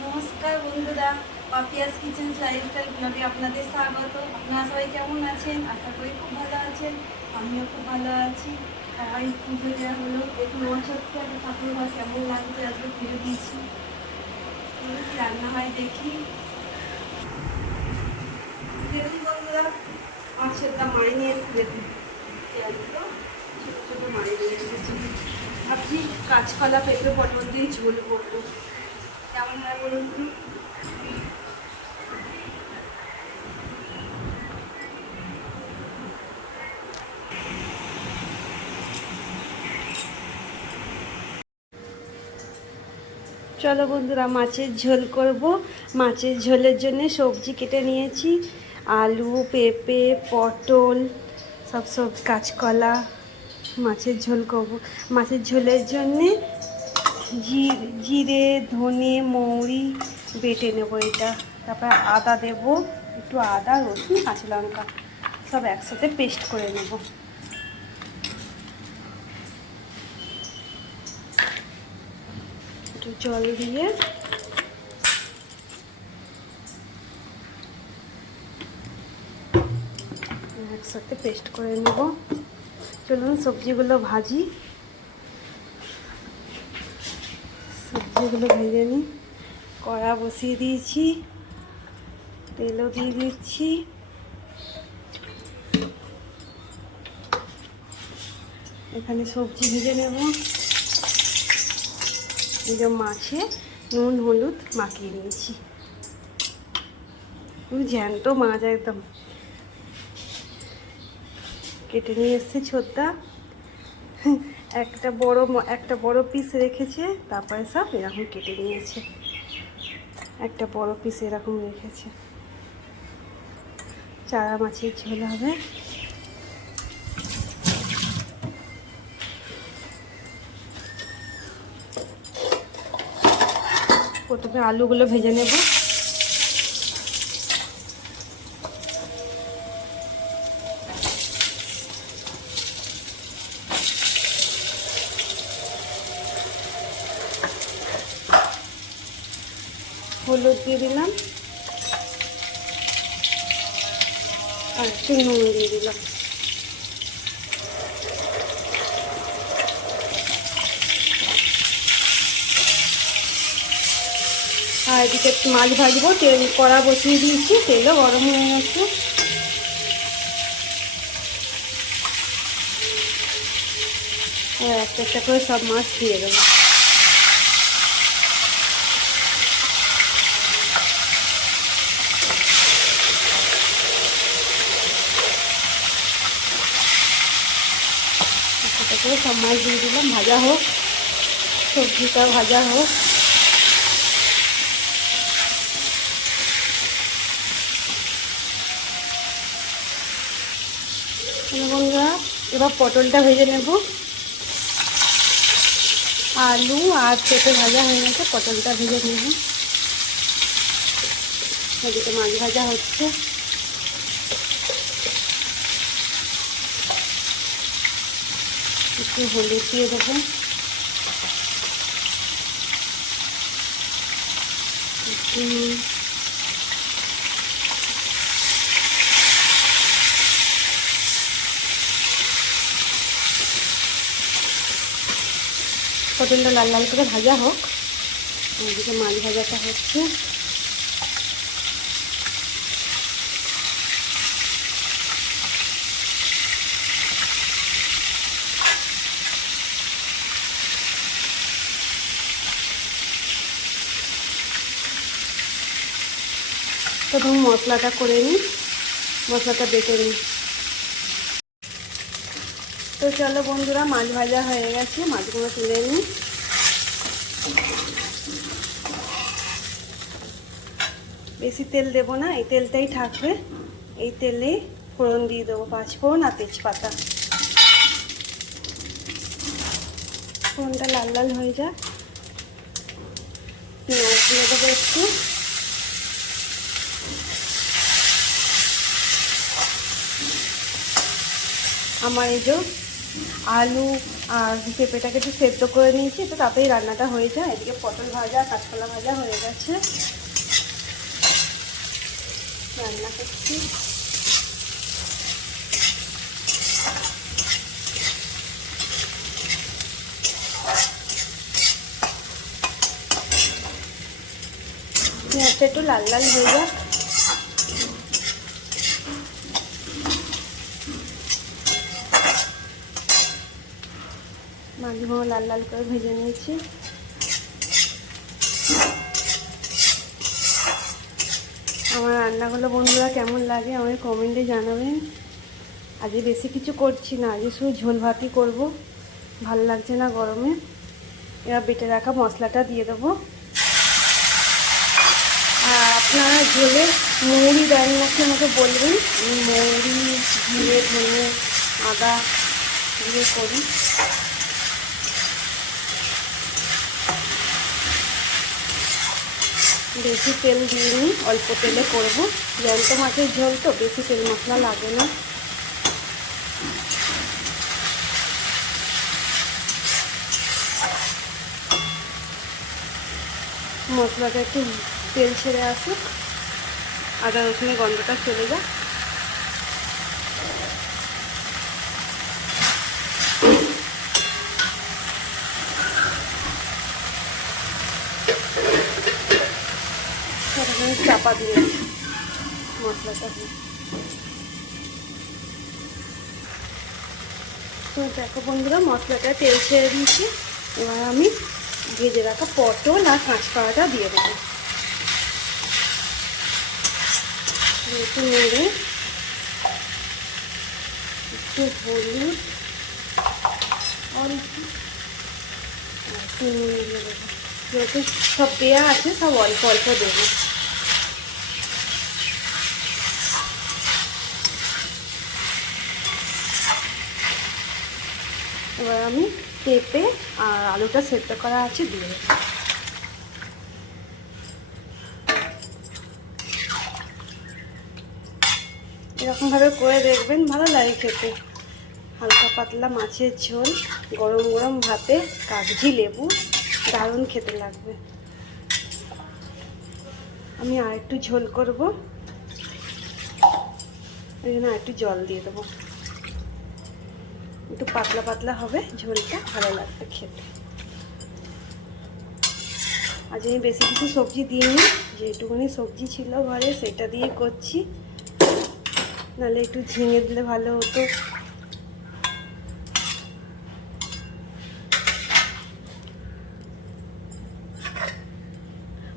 নমস্কার বন্ধুরা, Papiya's kitchen lifestyle ব্লগে আপনাদের স্বাগত। আপনারা সবাই কেমন আছেন? আশা করি খুব ভালো আছেন। আমিও খুব ভালো আছি। এই পুজো দেওয়া হলো, দেখুন আমার ছোট্ট একটা ঠাকুর ঘর কেমন লাগছে। আজকে পুজো দিয়েছি, কি রান্না হয় দেখি। দেখুন বন্ধুরা, মাছের দাম মাছ নিয়ে এসেছি। দেখুন ছোটো ছোটো মাছ নিয়ে এসেছি। ভাবছি কাঁচকলা পেঁপে পটল দিয়ে ঝোল করবো, কেমন হয় বলুন তো। চলো বন্ধুরা, মাছের ঝোল করব। মাছের ঝোলের জন্য সবজি কেটে নিয়েছি, আলু, পেঁপে, পটল, সব কাঁচকলা। মাছের ঝোল করব। মাছের ঝোলের জন্যে জিরে, ধনে, মৌরি বেটে নেবো এটা। তারপর আদা দেব, একটু আদা, রসুন, কাঁচা লঙ্কা সব একসাথে পেস্ট করে নেব। একটু জল দিয়ে একসাথে পেস্ট করে নেব। চলুন সবজিগুলো ভাজি। সবজিগুলো ভেজে নিই। কড়া বসিয়ে দিয়েছি, তেলও দিয়ে দিচ্ছি। এখানে সবজি ভেজে নেব। এই যে মাছে নুন হলুদ মাখিয়ে নিয়েছি। জ্যান্ত মাছ একদম কেটে নিয়ে এসেছি ছোটটা। একটা বড় পিস রেখেছে, তারপরে সব এরকম কেটে নিয়েছে। একটা বড় পিস এরকম রেখেছে। চারা মাছের ঝোল হবে। প্রথমে আলুগুলো ভেজে নেব। হলুদ দিয়ে দিলাম আর একটু নুন দিয়ে দিলাম। আর এদিকে মাছ ভাজবো। তেল কড়া বসিয়ে দিয়েছি, তেলও গরম হয়ে গেছে। আর একটা একটা করে সব মাছ দিয়ে দেবো। একটা করে সব মাছ দিয়ে দিলাম, ভাজা হোক, সবজিটা ভাজা হোক। বন্ধুরা, এবার পটলটা ভেজে নেব। আলু আর পেঁপে ভাজা হয়ে গেছে, পটলটা ভেজে নেব। এদিকে মাছ ভাজা হচ্ছে। একটু হলুদ দিয়ে দেবো, পটলটা লাল লাল করে ভাজা হোক। এদিকে মাছ ভাজাটা হচ্ছে। প্রথম মশলাটা করে নিই, মশলাটা বেটে নিই। তো চলো বন্ধুরা, মাছ ভাজা হয়ে গেছে, মাছগুলো তুলে নিই। বেশি তেল দেবো না, এই তেলটাই থাকবে। এই তেলে ফোড়ন দিয়ে দেবো, 5 ফোড়ন আর তেজপাতা। ফোড়নটা লাল লাল হয়ে যাক, পেঁয়াজ দিয়ে দেবো একটু। আমার এই যে আলু আর পেঁপেটাকে একটু সেদ্ধ করে নিয়েছি, তো তাতেই রান্নাটা হয়ে যায়। এদিকে পটল ভাজা, কাঁচকলা ভাজা হয়ে গেছে, রান্না করছি। পেঁয়াজটা একটু লাল লাল হয়ে যাক। মাছগুলো লাল লাল করে ভেজে নিয়েছি। আমার রান্নাগুলো বন্ধুরা কেমন লাগে আমাকে কমেন্টে জানাবেন। আজকে বেশি কিছু করছি না, আজকে শুধু ঝোল ভাতই করবো, ভালো লাগছে না গরমে। এবার বেটে রাখা মশলাটা দিয়ে দেবো। আর আপনারা ঝোলে মৌরি দেন নাকি আমাকে বলবেন। আমি মৌরি, জিরে, ধনে, আদা দিয়ে করি। বেশি তেল দিইনি, অল্প তেলে করব। জ্যান্ত মাছের ঝোল তো বেশি তেল মশলা লাগে না। মশলাটা একটু তেল ছেড়ে আসুক, আদা রসুনের গন্ধটা চলে যাক। চাপা দিয়ে মশলাটা তো দেখো বন্ধুরা, মশলাটা তেল ছেড়ে দিয়েছি। এবার আমি ভেজে রাখা পটল আর কাঁচকলাটা দিয়ে দেবো। একটু নেড়ে একটু হলুদ আর একটু নুন দিয়ে দেবো। যেহেতু সব দেওয়া আছে, সব অল্প অল্প দেবো। এবার আমি পেঁপে আর আলুটা সেদ্ধ করা আছে দিয়ে দেবো। এরকমভাবে করে দেখবেন, ভালো লাগে খেতে। হালকা পাতলা মাছের ঝোল, গরম গরম ভাতে কাগজি লেবু, দারুণ খেতে লাগবে। আমি আর একটু ঝোল করব, এখানে আর একটু জল দিয়ে দেবো। একটু পাতলা পাতলা হবে ঝোলটা, ভালো লাগবে খেতে। আজ আমি বেশি কিছু সবজি দিইনি, যেটুকুনি সবজি ছিল ঘরে সেটা দিয়ে করছি। নাহলে একটু ঝিঙে দিলে ভালো হতো।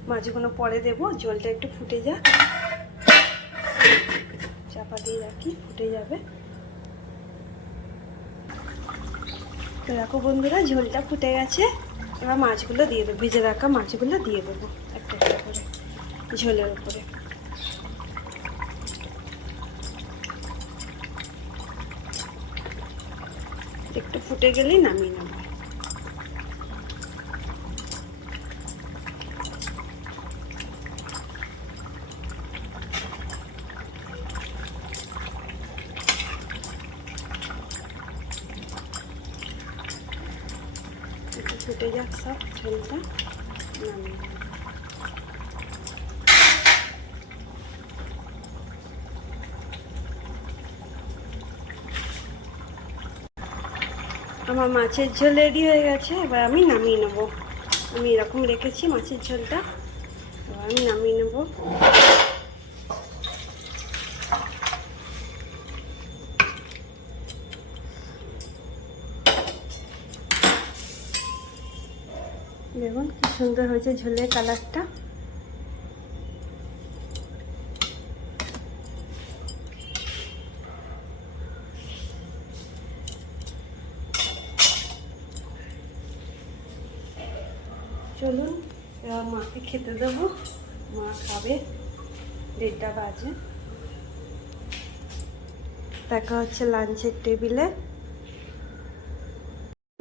মাছগুলো পরে দেবো, জলটা একটু ফুটে যাক। চাপা দিয়ে রাখি, ফুটে যাবে। তো দেখো বন্ধুরা, ঝোলটা ফুটে গেছে। এবার মাছগুলো দিয়ে দেবো, ভেজে রাখা মাছগুলো দিয়ে দেবো একটা একটা করে ঝোলের উপরে। একটু ফুটে গেলেই নামিয়ে নেব। একটু ফুটে যাক সব, ঝোলটা নামিয়ে নেব। আমার মাছের ঝোল রেডি হয়ে গেছে, এবার আমি নামিয়ে নেব। আমি এরকম রেখেছি মাছের ঝোলটা, এবার আমি নামিয়ে নেব। দেখুন কি সুন্দর হয়েছে ঝোলের কালারটা। চলুন এবার মাকে খেতে দেবো, মা খাবে। 1:30 বাজে। দেখা হচ্ছে লাঞ্চের টেবিলে।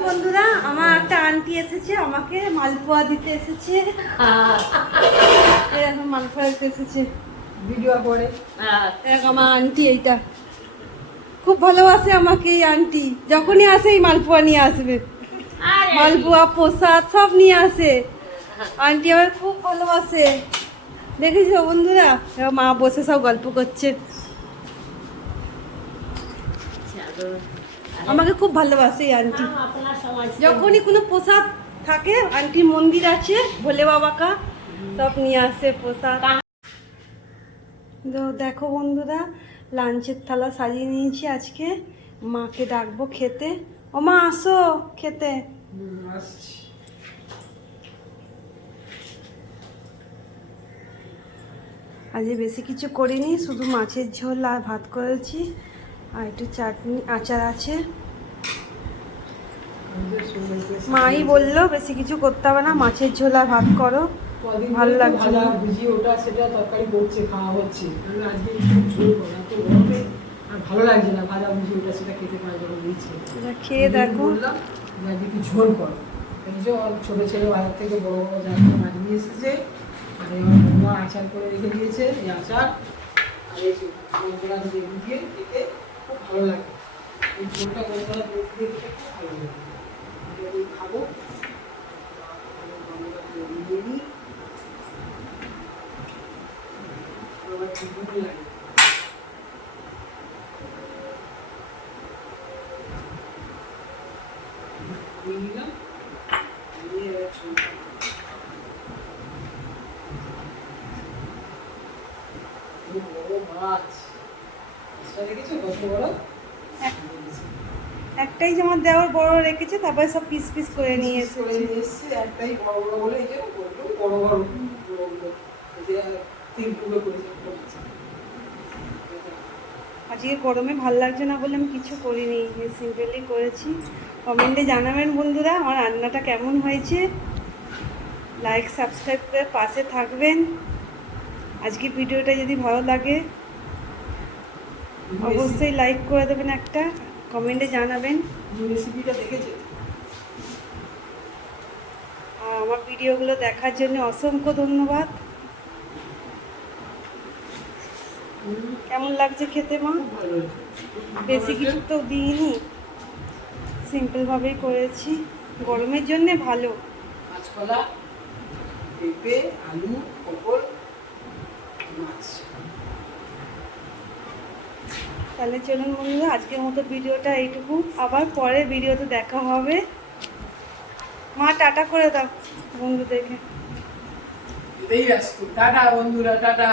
বন্ধুরা, আমার একটা আন্টি এসেছে, আমাকে মালপোয়া দিতে এসেছে। এরকম মালপোয়া দিতে এসেছে ভিডিও করে। এরকম আমার আন্টি, এইটা খুব ভালোবাসে আমাকে এই আন্টি, যখনই আসে এই মালপোয়া নিয়ে আসবে, মালপোয়া প্রসাদ সব নিয়ে আসে। আন্টি আমার খুব ভালোবাসে, দেখেছো বন্ধুরা? এবার মা বসে সব গল্প করছে, আমাকে খুব ভালোবাসে এই আন্টি। যখনই কোনো প্রসাদ থাকে, আন্টির মন্দির আছে ভোলে বাবা কা, সব নিয়ে আসে প্রসাদ। দেখো বন্ধুরা, লাঞ্চের থালা সাজিয়ে নিয়েছি আজকে, মাকে ডাকবো খেতে। ও মা আসো খেতে। আজকে বেশি কিছু করিনি, শুধু মাছের ঝোল আর ভাত করেছি, আর একটু চাটনি আচার আছে। মাই বললো বেশি কিছু করতে হবে না, মাছের ঝোল আর ভাত করো, ভালো লাগছে না। ওটা সেটা তরকারি করছে, খাওয়া হচ্ছে, আজকে ঝোল করা তো গরমে আর ভালো লাগছে না, ভাজা ভুজি ওটা সেটা খেতে পারে যখন দিচ্ছে। খেয়ে দেখো। বললাম আজকে একটু ঝোল করো, এই যে ছোটো ছেলে বাজার থেকে বড় বড় যা মাছ নিয়ে এসেছে, আর আমার বৌমা আচার করে রেখে দিয়েছে, এই আচার আর এই মশলা দিয়ে খেতে খুব ভালো লাগে। এই ঝোলটা মশলা দিয়ে খেতে খুব ভালো লাগে, খাবো। একটাই যে আমার দেওয়ার বড় রেখেছে, তারপরে সব পিস পিস করে নিয়ে এসেছে। একটাই বড় বড় বলে এই যে বড় বড় আজকে গরমে ভাল লাগছে না বলে আমি কিছু করিনি, সিম্পলি করেছি। কমেন্টে জানাবেন বন্ধুরা আমার রান্নাটা কেমন হয়েছে, লাইক সাবস্ক্রাইব করে পাশে থাকবেন। আজকে ভিডিওটা যদি ভালো লাগে অবশ্যই লাইক করে দেবেন, একটা কমেন্টে জানাবেন। রেসিপিটা দেখেছে আর আমার ভিডিওগুলো দেখার জন্য অসংখ্য ধন্যবাদ। কেমন লাগছে খেতে মা? বেশি কিছু তো দিইনি, সিম্পলভাবেই করেছি, গরমের জন্যে ভালো। কাঁচকলা, পেঁপে, আলু, পটল, মাছ। তাহলে চলুন বন্ধুরা, আজকের মতো ভিডিওটা এইটুকু, আবার পরে ভিডিওতে দেখা হবে। মা টাটা করে দাও বন্ধুদেরকে। এটাই ব্যস্ত, টাটা বন্ধুরা, টাটা।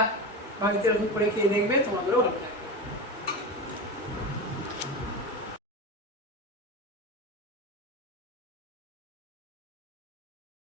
বাড়িতে এরকম করে খেয়ে দেখবে, তোমাদেরও ভালো লাগবে।